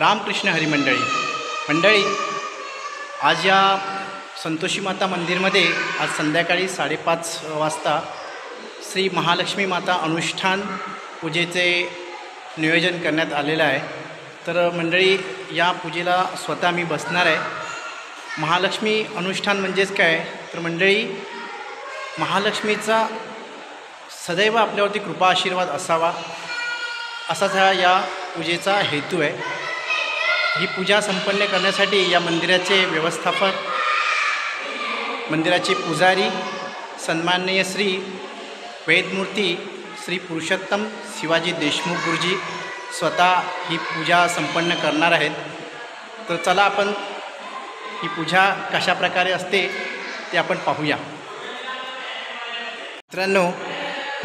रामकृष्ण हरी मंडळी आज या संतोषी माता मंदिरमध्ये आज संध्याकाळी 5:30 वाजता श्री महालक्ष्मी माता अनुष्ठान पूजेचे नियोजन करण्यात आलेलं आहे। तर मंडळी या पूजेला स्वतः मी बसणार आहे। महालक्ष्मी अनुष्ठान म्हणजेच काय तर मंडळी महालक्ष्मीचा सदैव आपल्यावरती कृपा आशीर्वाद असावा असाच हा या पूजेचा हेतू आहे। ही पूजा संपन्न करण्यासाठी या मंदिराचे व्यवस्थापक, मंदिराचे पुजारी सन्माननीय श्री वेदमूर्ती श्री पुरुषोत्तम शिवाजी देशमुख गुरुजी स्वतः ही पूजा संपन्न करणार आहेत। तर चला आपण ही पूजा कशा प्रकारे असते ते आपण पाहूया। मित्रांनो,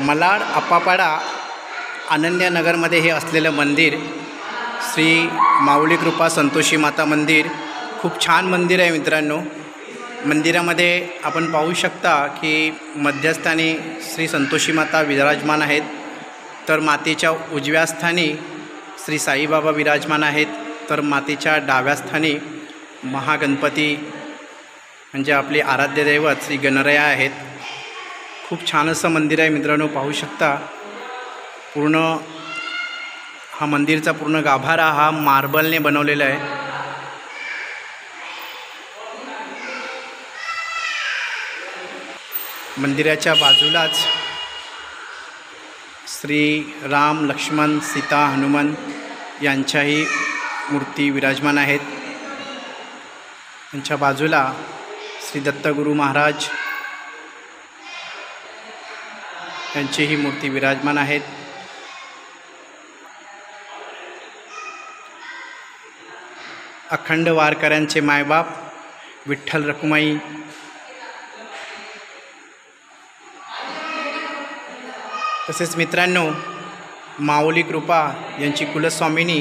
मलाड अप्पापाडा आनंदनगरमध्ये हे असलेलं मंदिर श्री माऊली कृपा संतोषी माता मंदिर खूप छान मंदिर आहे। मित्रांनो, मंदिरामध्ये आपण पाहू शकता की मध्यस्थानी श्री संतोषी माता विराजमान आहेत, तर मातेच्या उजव्या स्थानी श्री साईबाबा विराजमान आहेत, तर मातेच्या डाव्या स्थानी महागणपती म्हणजे आपले आराध्य दैवत श्री गणराया आहेत। खूप छान असं मंदिर आहे मित्रांनो, पाहू शकता। पूर्ण हा मंदिरचा पूर्ण गाभारा हा मार्बलने बनवलेला आहे। मंदिराच्या बाजूलाच श्री राम, लक्ष्मण, सीता, हनुमान यांच्याही मूर्ती विराजमान आहेत। त्यांच्या बाजूला श्री दत्तगुरू महाराज यांचीही मूर्ती विराजमान आहेत। अखंड वारकऱ्यांचे मायबाप विठ्ठल रखुमाई, तसेच मित्रांनो माऊली कृपा यांची कुलस्वामिनी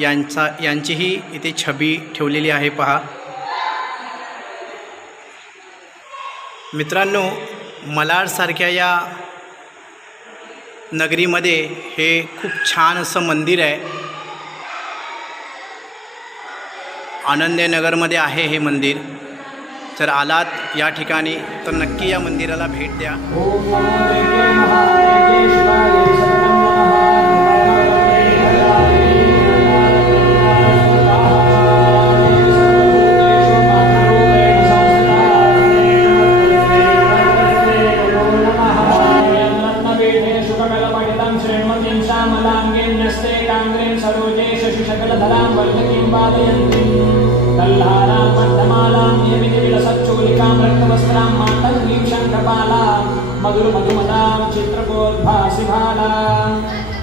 यांचीही इथे छबी ठेवलेली आहे पहा। मित्रांनो, मलाडसारख्या या नगरीमध्ये हे खूप छान असं मंदिर आहे। आनंदनगरमध्ये आहे हे मंदिर। जर आलात या ठिकाणी तर नक्की या मंदिराला भेट द्या।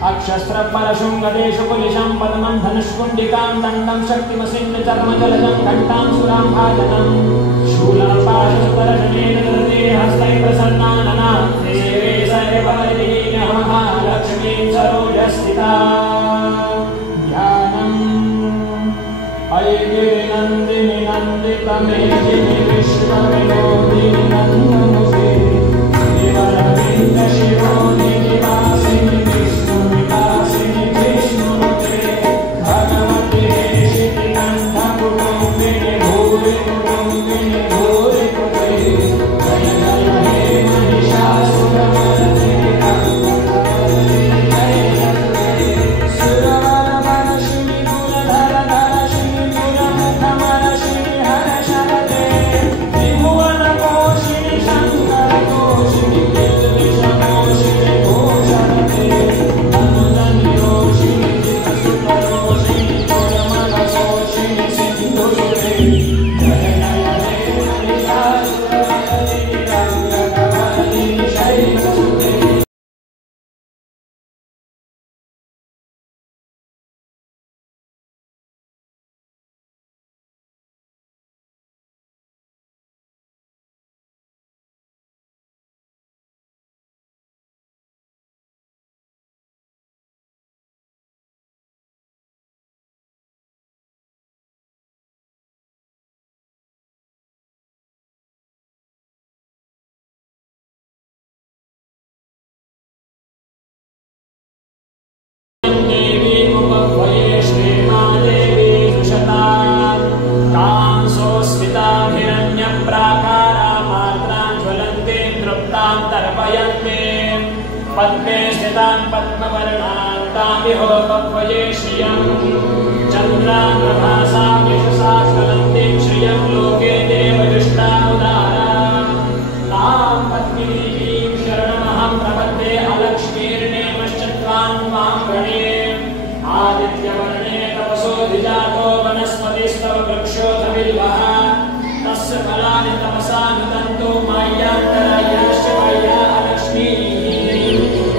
अक्षस्त्रपरशृङ्गदेशकुलिशं पद्मं धनुष्कुण्डिकां दण्डं शक्तिमसिं चर्मजलजं घण्टां सुरां भाजनं शूलपाशस्तरशनेन धृते हस्तै प्रसन्नानना देवे सर्वपरिदीनः महालक्ष्मीं सरोजस्थिता ध्यानम् ऐगिरिनन्दिनि नन्दितमेदिनि विश्वविनोदिनि नन्दमुखे शिरोदिनि वासिनि विष्णुविलासिनि विष्णुते भगवति शितिकण्ठकुटुम्बिनि भूरि कुटुम्बिनि भूरि कुटे जय जय हे महिषासुरमर्दिनि जय सुरवरवर्षिणि गुणधरधरशिनि गुणमुखमरशिनि हर्षवते त्रिभुवनकोशि तामिहोपक्वये श्रियं चन्द्राप्रभासा यशसा स्कलन्तीं श्रियं लोके देवदुष्टामुदारा तां पद्मिनीं शरणमहं प्रपद्ये अलक्ष्मीर्नेमश्चत्वान् मां गणे आदित्यवर्णे तपसोऽधिजातो वनस्पतिस्तव वृक्षोऽथविल्वः तस्य फलानि तपसा नुदन्तो माय्यान्तरायाश्च मय्या अलक्ष्मीः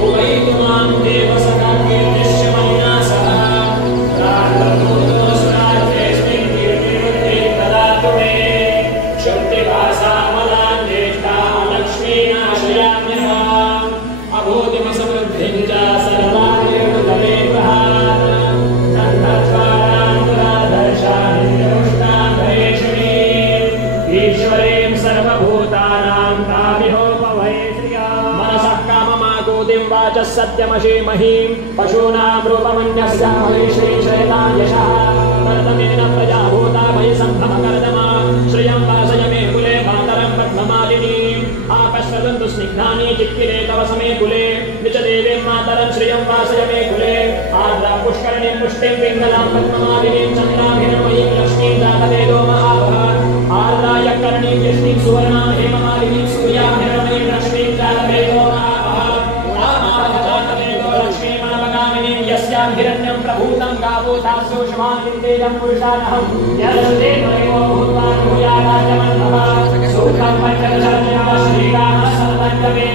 उपैतु मां देवसखाकीर्तिश्च मय्या सह प्रार्तभूतोऽसुराज्येऽस्मिन् कीर्तिवृद्धिं ददातु मे शुद्धिभासामलां ज्येष्ठा लक्ष्मीनाशयाम्यहम् अभूतिमसमृद्धिं च सर्वादेवतमे प्रहार ईश्वरीं सर्वभूतानां तामिहोपवये श्रिया मनसः काममागोदिं वाचः सत्यमशीमहीं पशूनां रूपमन्यस्यामहे श्रीशैलां यशः कर्तमेन प्रजाभूता मयि सम्भवकर्दमा श्रियं वासय मे कुले मातरं पद्ममालिनीम् आपश्रदन्तु स्निग्धानि चिक्किरे तव समे कुले निजदेवीं मातरं श्रियं वासय मे कुले आर्द्रां पुष्करणीं पुष्टिं पिङ्गलां पद्ममालिनीं चन्द्राभिनमयीं लक्ष्मीं जातवेदो महावः आर्द्राय कर्णीं यष्णीं सुवर्णां हेममालिनीं सूर्याभिरमणीं लक्ष्मीं जातवेदो महावः जातवेदो लक्ष्मीमनवगामिनीं यस्यां हिरण्यं प्रभूतं गावो दास्यो शुभान्वितेयं पुरुषानहं यस्ते मयो भूत्वा भूयादाजमन्भवः सूक्तं पञ्चदशरचना श्रीरामः सर्वज्ञवे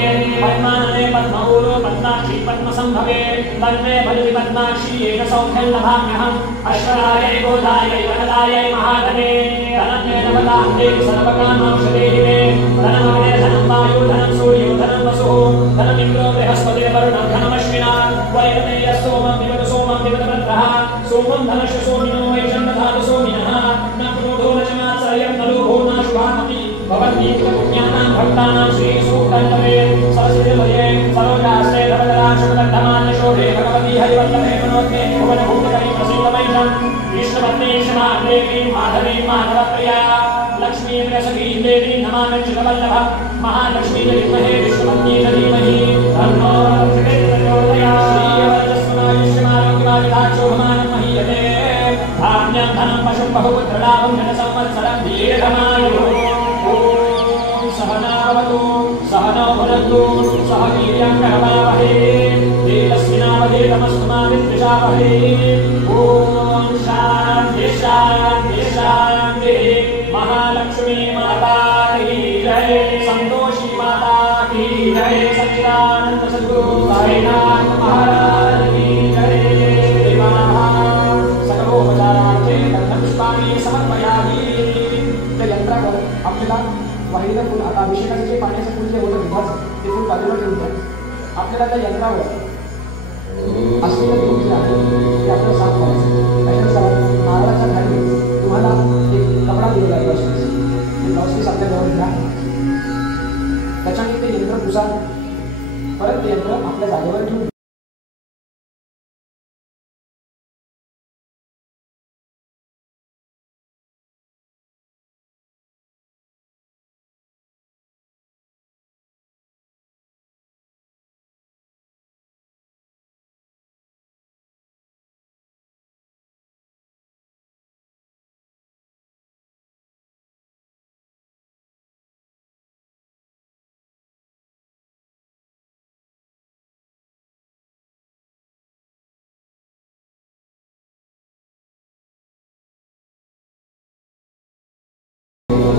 पद्मानने पद्महूरो पद्माक्षी पद्मसम्भवे तन्मे भजति पद्माक्षी येन सौख्यं लभाम्यहम् अश्वरायै गोधायै वरदायै महाधने धनन्ये नवतां देवि सर्वकामौषधेहि मे धनमग्ने धनं वायु धनं सूर्यो धनं वसुः धनमिन्द्रो बृहस्पतिर्वरुणः धनमश्विना वैनतेयः सोमं विवद भद्रः सोमं धनस्य सोमिनो वैशं दधातु सोमिनः न क्रोधो न च मात्सर्यं न लोभो न शुभामति भवन्तीत्यपुण्यानां भक्तानां श्रीसूक्तन्तवे सरस्वतीमये सरोजास्ते धवदराशुभदग्धमान्यशोभे भगवती हरिवल्लभे मनोज्ञे भुवनभूतकरी प्रसीदमैषं विष्णुपत्नी क्षमादेवीं माधवीं माधवप्रिया लक्ष्मीं रसगीं देवीं नमामि चिरवल्लभं महालक्ष्मी च विद्महे विष्णुपत्नी च धीमहि तन्नो लक्ष्मी प्रचोदयात् श्रीयवरदस्मनायुष्यमारोग्यमादिदाक्षोभमानं महीयते धान्यं धनं पशुं बहुपुत्रलाभं जनसंवत्सरं दीर्घमायुः सहनावतु सहनौ भुनक्तु सह वीर्यं करवावहै तेजस्विनावधीतमस्तु मा विद्विषावहै ॐ शान्ति शान्ति शान्तिः महालक्ष्मी माता की जय संतोषी माता की जय सच्चिदानंद सद्गुरु साईनाथ महाराज की जय सकलोपचारार्थे दत्तपुष्पाणि समर्पयामि त्या यंत्रावर आपल्याला वाहिलं फुल आता अभिषेकाचे जे पाण्याचं फुल जे होतं दुधाचं ते फुल बाजूला ठेवून द्या आपल्याला त्या यंत्रावर असलेलं दूध जे आहे ते आपल्याला साफ करायचं त्याच्यानुसार नारळाच्या खाली तुम्हाला एक कपडा दिलेला आहे ब्लाउज पीस ते ब्लाउज पीस आपल्या जवळ घ्या त्याच्याने ते यंत्र पुसा परत ते यंत्र आपल्या जागेवर ठेवून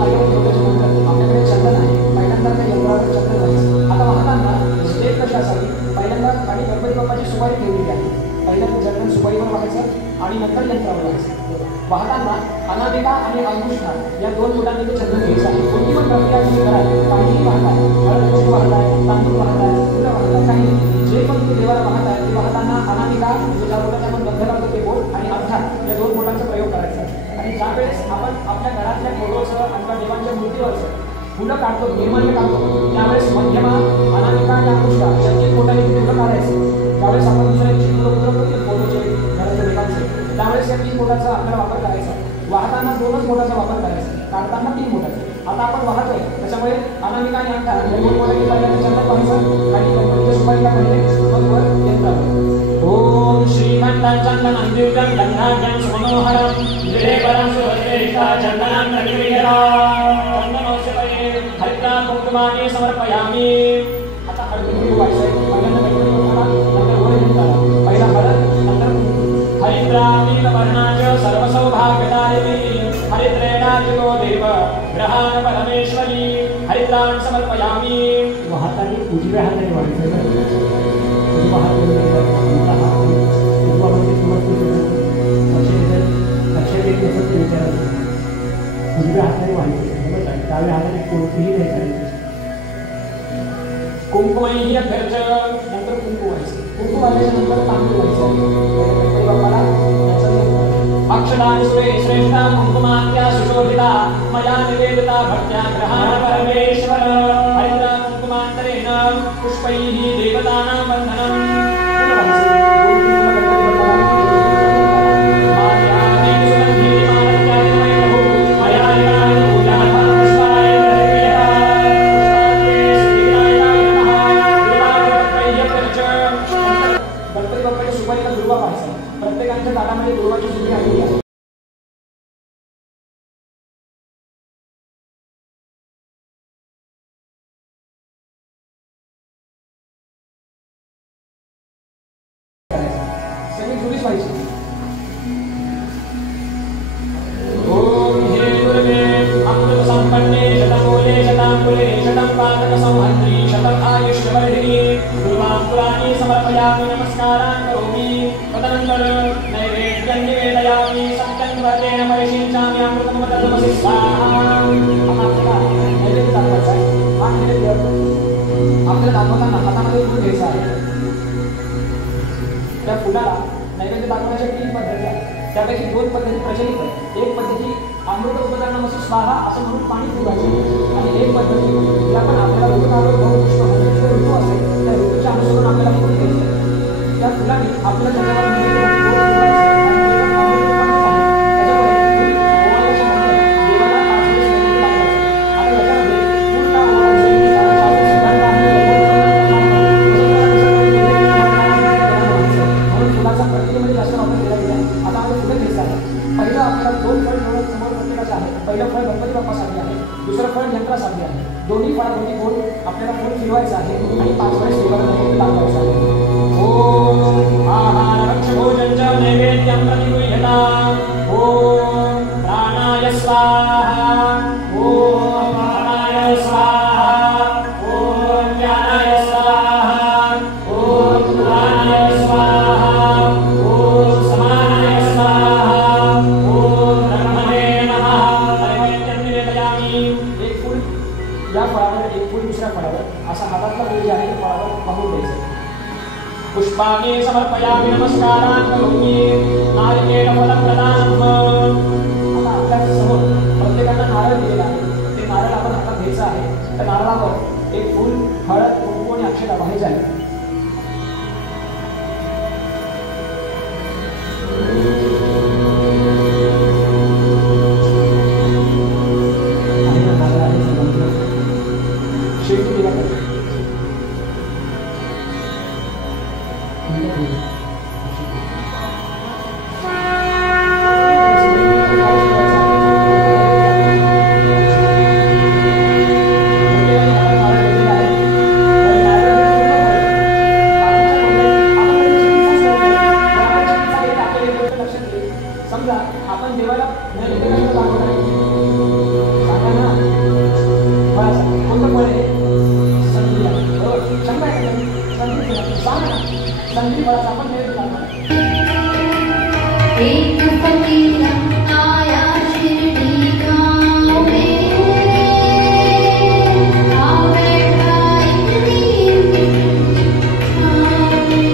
आपल्याकडे चंदन आहे पहिल्यांदा त्या यंत्रावर चंदन व्हायचं आता वाहताना स्टेप कशी असावी पहिल्यांदा आणि गणपती बाप्पाची सुपारी ठेवलेली आहे पहिल्यांदा चंदन सुपारीवर व्हायचं आणि नंतर यंत्रावर व्हायचं वाहताना अनामिका आणि अंकुष्ठा या दोन बोटांनी ते चंदन घ्यायचं आहे कोणती पण प्रक्रिया तुम्ही कराल काहीही वाहताय हळद वाहताय तांदूळ वाहताय फुलं वाहताय काही जे पण तुम्ही देवाला वाहताय ते वाहताना अनामिका ज्या बोटाने आपण बंद करतो ते बोट आणि अर्थात या दोन बोटांचा प्रयोग करायचा आणि ज्या वेळेस आपण आपल्या घरातल्या फोटोचं किंवा देवांच्या मूर्तीवरचं फुलं काढतो निर्माल्य काढतो त्यावेळेस मध्यमा अनामिका आणि अंकुष्ठा या तीन बोटांनी फुलं काढायचं ज्यावेळेस आपण दुसऱ्यांची फुलं उतरवतो फोटोचे घराच्या देवांचे त्यावेळेस या तीन बोटाचा आपल्याला वापर करायचा वाहताना दोनच बोटाचा वापर करायचा काढताना तीन बोटाचा आता आपण वाहतोय त्याच्यामुळे अनामिका आणि अंगठा या दोन बोटांनी चंदन व्हायचं आणि गणपतीच्या सुपारीला पहिले मग वर यंत्रावर ओम चन्दनन्दितं गन्धाढ्यं सुमनोहरं विलेपनं सुभद्रेष्ठा चन्दनं नविविधरा चन्दनोस्य पये हरिद्रां कुङ्कुमानि समर्पयामि आता हळदी व्हायचं पहिल्यांदा नंतर वर घेऊन पहिला हळद नंतर हरिद्रामीलवर्णाच सर्वसौभाग्यदायिनी हरिद्रेणार्चितो देव ग्रहाण परमेश्वरी हरिद्रां समर्पयामि हाताने उजव्या हाताने व्हायचं उजवा हात उजव्या हाताने व्हायचं डाव्या हाताने कोणतीही नाही करायची कुंकुमही अभ्यर्च नंतर कुंकू व्हायचं कुंकू वाल्याच्या नंतर तांदूळ व्हायचं बाप्पाला अक्षराणि श्रेष्ठा कुंकुमात्या सुशोभिता मया निवेदिता भक्त्या ग्रहाण परमेश्वर हरिद्रा कुंकुमान्तरेण पुष्पैः देवतानां वन्दनम् प्रत्येकाच्या दारामध्ये दुर्वाची सुरी आलेली आहे सगळी जुरीच व्हायची ओम हे दुर्गे अमृत संपन्ने शतमूले शतांकुले शतं पादक संहन्त्री शतं आयुष्यवर्धिनी दुर्वांकुराणि समर्पयामि नमस्कारान् करोमि तदनंतर नैवेद्यं निवेदयामि सत्यं वर्तेन परिशिंचामि अमृतमतमसि स्वाहा आपल्याला नैवेद्य दाखवायचा आहे हा नैवेद्य आपल्याला दाखवताना हातामध्ये फूल घ्यायचं आहे त्या फुलाला नैवेद्य दाखवण्याच्या 3 पद्धती आहेत त्यापैकी 2 पद्धती प्रचलित आहेत एक पद्धती अमृत उपकरणमसि स्वाहा असं म्हणून पाणी फुलायचं आणि एक पद्धती ज्या पण आपल्याला ऋतू आलो बहु पुष्प ऋतू असेल त्या ऋतूच्या अनुसरून आपल्याला फुल घ्यायचं त्या फुलाने आपल्या पहिलं फळ गणपती बाप्पासाठी आहे दुसरं फळ यंत्रासाठी आहे दोन्ही फळांपैकी 2 आपल्याला फळ फिरवायचं आहे आणि 5 वेळेस देवाला लावायचं आहे ओम आहार रक्ष भोजन च नैवेद्यं प्रतिगृह्यताम् ओम प्राणाय स्वाहा ओम प्राणाय स्वाहा ओम ज्ञानाय स्वाहा ओम प्राणाय स्वाहा ओम समानाय स्वाहा ओम ब्रह्मणे नमः नैवेद्यं निवेदयामि एक फूल या फळावर एक फूल दुसऱ्या फळावर असा हातातला फूल जे आहे त्या फळावर वाहून द्यायचं पुष्पाणि समर्पयामि नमस्कारान् करोमि नारिकेलफलं प्रदानम् आता आपल्या समोर प्रत्येकाला नारळ दिलेला आहे ते नारळ आपण हातात घ्यायचं आहे त्या नारळावर एक फूल हळद कुंकू आणि अक्षता वाहायचे आहे शेवटी दिला पाहिजे समजा आपण देवाला नैवेद्य दाखवणार आहे सांगा ना फळाचा कोणतं फळ आहे संधी आहे बरोबर शंभर आहे संधी सांगा ना संधी फळाचा आपण नैवेद्य दाखवणार एक फकीरम आया शिरडी गाँव में आ बैठा एक नीम की छाँव में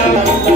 Thank